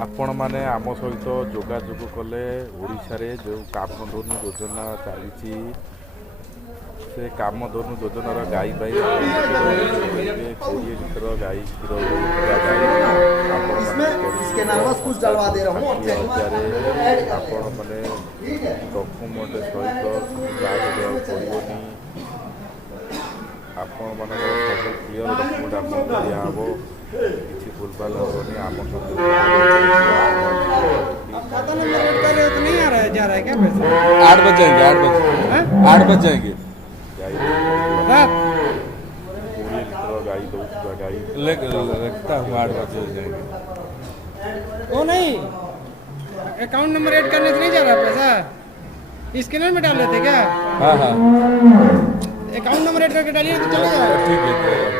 आपण मैंने आम सहित जोगाजोग कले ओडिशा रे जो कामधेनु योजना चली से कामधेनु योजनार गाई पाई 20 लिटर गाई क्षीर इसके नाम कुछ डलवा दे रहा हूँ आपण मैंने डॉक्यूमेंट सहित चार्ज देवाक पड़ोनी आपण मान सब क्लीयर डॉक्यूमेंट आपको दिहब किसी भूलभाल हेनी आम खाता नंबर ऐड कर रहे हो तो नहीं आ रहा है, जा रहा है क्या पैसा? 8 बज जाएंगे 8 बजे 8 बज जाएंगे रात 20 लिटर गाई दौड़ा गाई लगता हूँ 8 बजे हो जाएंगे। वो नहीं, अकाउंट नंबर ऐड करने से नहीं जा रहा पैसा, स्कैनर में डाल लेते क्या? हाँ हाँ अकाउंट नंबर ऐड करके डालिए तो चलेगा। ठीक है।